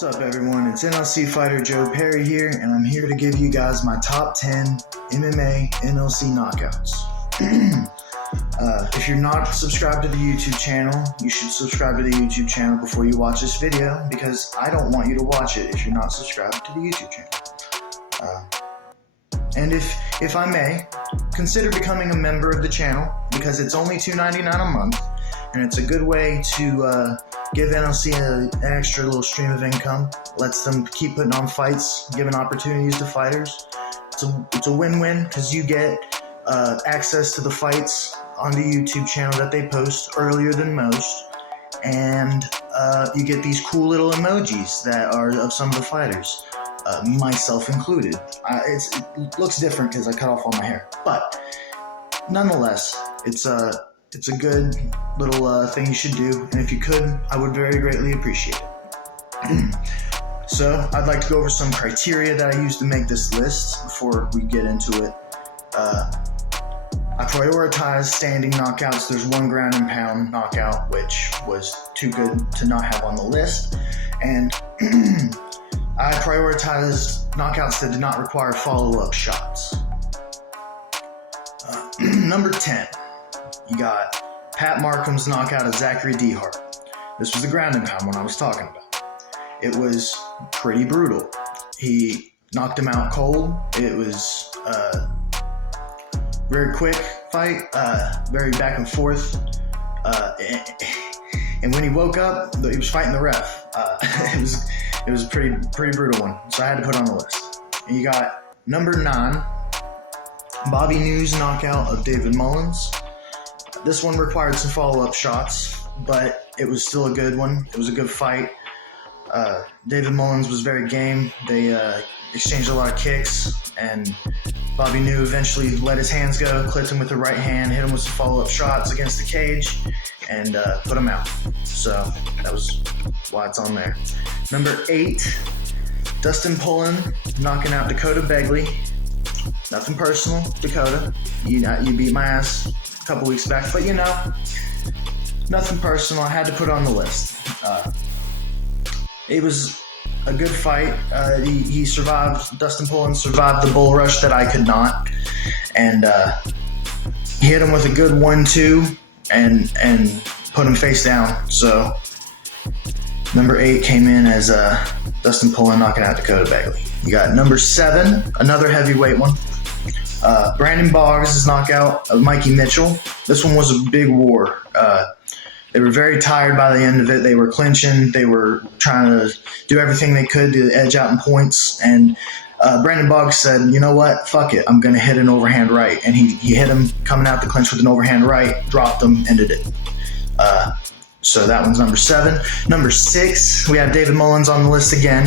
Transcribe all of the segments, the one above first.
What's up, everyone? It's NLC fighter Joe Perry here, and I'm here to give you guys my top 10 MMA NLC knockouts. If you're not subscribed to the YouTube channel, you should subscribe to the YouTube channel before you watch this video, because I don't want you to watch it if you're not subscribed to the YouTube channel. And if I may, consider becoming a member of the channel, because it's only $2.99 a month, and it's a good way to give NLC an extra little stream of income. Lets them keep putting on fights, giving opportunities to fighters. It's a win-win, because you get access to the fights on the YouTube channel that they post earlier than most, and you get these cool little emojis that are of some of the fighters, myself included. It looks different because I cut off all my hair, but nonetheless, it's a good little thing you should do, and if you could, I would very greatly appreciate it. So, I'd like to go over some criteria that I used to make this list before we get into it. I prioritize standing knockouts. There's one ground and pound knockout, which was too good to not have on the list, and I prioritized knockouts that did not require follow-up shots. Number 10. You got Pat Markham's knockout of Zachary Dehart. This was the ground and pound one I was talking about. It was pretty brutal. He knocked him out cold. It was very quick fight, very back and forth. And when he woke up, he was fighting the ref. It was a pretty brutal one, so I had to put it on the list. And you got number 9, Bobby New's knockout of David Mullins. This one required some follow-up shots, but it was still a good one. It was a good fight. David Mullins was very game. They exchanged a lot of kicks, and Bobby New eventually let his hands go, clipped him with the right hand, hit him with some follow-up shots against the cage, and put him out. So that was why it's on there. Number 8, Dustin Pullen knocking out Dakota Begley. Nothing personal, Dakota. You beat my ass a couple weeks back, but nothing personal. I had to put it on the list. It was a good fight. He survived. Dustin Pullen survived the bull rush that I could not, and he hit him with a good 1-2 and put him face down. So number 8 came in as Dustin Pullen knocking out Dakota Begley. You got number 7, another heavyweight one. Brandon Boggs' knockout of Mikey Mitchell. This one was a big war. They were very tired by the end of it. They were clinching. They were trying to do everything they could to edge out in points. And Brandon Boggs said, you know what? Fuck it. I'm going to hit an overhand right. And he hit him coming out the clinch with an overhand right, dropped him, ended it. So that one's number 7. Number 6, we have David Mullins on the list again.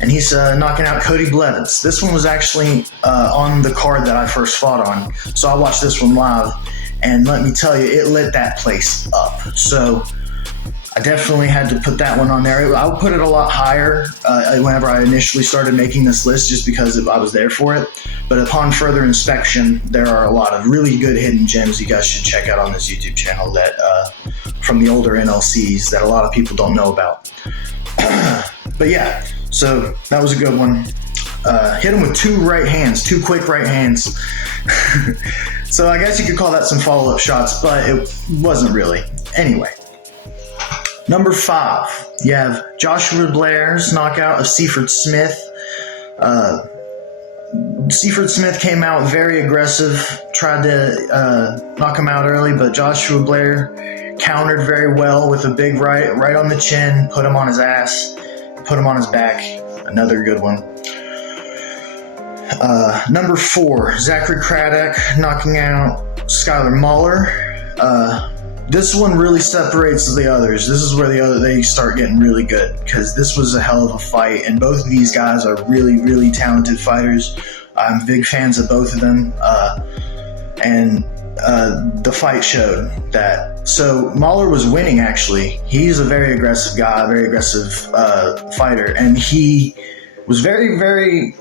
And he's knocking out Cody Blevins. This one was actually on the card that I first fought on. So I watched this one live. And let me tell you, it lit that place up. So I definitely had to put that one on there. I would put it a lot higher whenever I initially started making this list, just because I was there for it. But upon further inspection, there are a lot of really good hidden gems you guys should check out on this YouTube channel that from the older NLCs that a lot of people don't know about. But yeah, so that was a good one. Hit him with 2 quick right hands. So I guess you could call that some follow-up shots, but it wasn't really. Anyway, number 5, you have Joshua Blair's knockout of Seaford Smith. Seaford Smith came out very aggressive, tried to knock him out early, but Joshua Blair countered very well with a big right on the chin, put him on his ass, put him on his back. Another good one. Number 4, Zachary Craddock knocking out Skylar Muller. This one really separates the others. This is where they start getting really good, because this was a hell of a fight, and both of these guys are really, really talented fighters. I'm big fans of both of them, and the fight showed that. So Muller was winning, actually. He's a very aggressive guy, very aggressive fighter, and he was very, very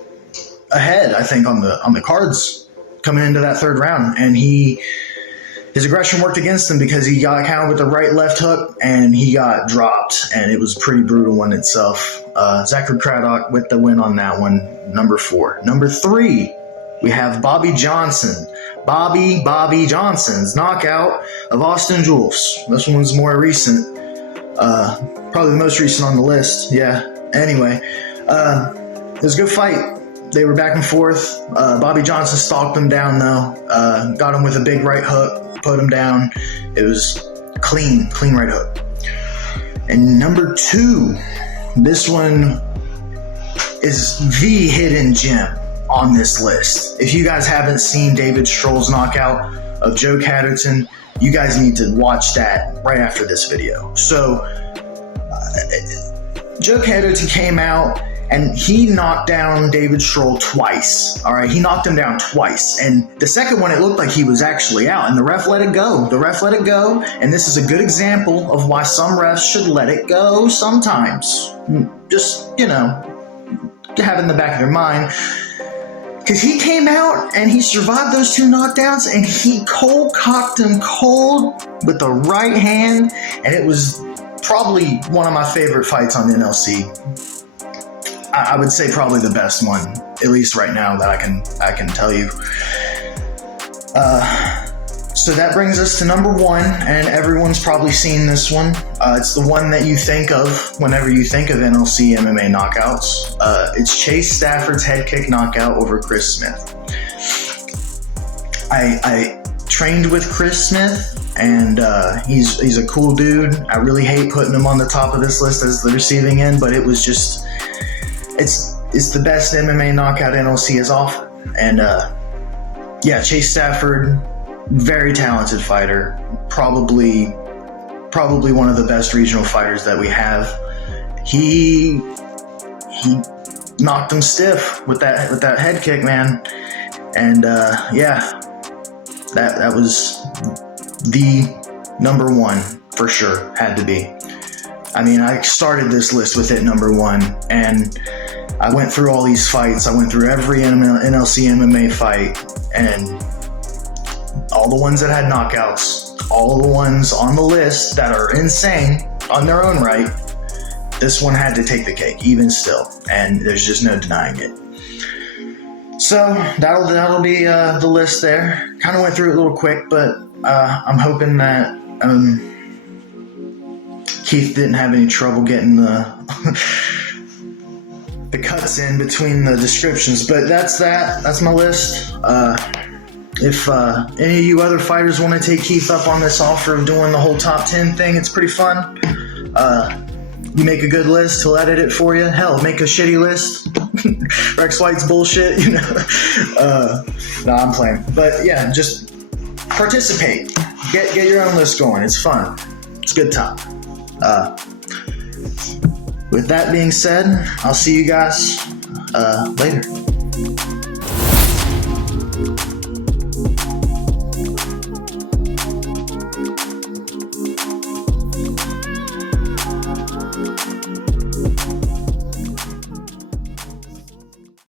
ahead, I think, on the cards coming into that 3rd round, and his his aggression worked against him because he got countered with a right left hook and he got dropped, and it was a pretty brutal one itself. Zachary Craddock with the win on that one, number 4. Number 3, we have Bobby Johnson. Bobby Johnson's knockout of Austin Jules. This one's more recent. Probably the most recent on the list. Yeah. Anyway, it was a good fight. They were back and forth. Bobby Johnson stalked him down, though. Got him with a big right hook, put him down. It was clean right hook. And number 2, this one is the hidden gem on this list. If you guys haven't seen David Stroll's knockout of Joe Catterton, you guys need to watch that right after this video. So, Joe Catterton came out and he knocked down David Stroll twice. All right, he knocked him down twice. And the second one, it looked like he was actually out, and the ref let it go. The ref let it go, and this is a good example of why some refs should let it go sometimes. Just, to have in the back of your mind. Because he came out and he survived those 2 knockdowns, and he cold-cocked him cold with the right hand, and it was probably one of my favorite fights on the NLC. I would say probably the best one, at least right now that I can tell you. So that brings us to number 1, and everyone's probably seen this one. It's the one that you think of whenever you think of NLC MMA knockouts. It's Chase Stafford's head kick knockout over Chris Smith. I trained with Chris Smith, and he's a cool dude. I really hate putting him on the top of this list as the receiving end, but it was just... It's the best MMA knockout NLC has offered. And Chase Stafford, very talented fighter, probably one of the best regional fighters that we have. He knocked him stiff with that head kick, man. And that was the number 1 for sure, had to be. I mean, I started this list with it number 1, and I went through all these fights. I went through every NLC MMA fight, and all the ones that had knockouts, all the ones on the list that are insane on their own right. This one had to take the cake, even still, and there's just no denying it. So that'll be the list there. Kind of went through it a little quick, but I'm hoping that Keith didn't have any trouble getting the cuts in between the descriptions. But that's my list. If any of you other fighters want to take Keith up on this offer of doing the whole top 10 thing, it's pretty fun. You make a good list, he'll edit it for you. Hell, make a shitty list. Rex White's bullshit, No, I'm playing. But yeah, just participate. Get your own list going. It's fun. It's a good time. With that being said, I'll see you guys later.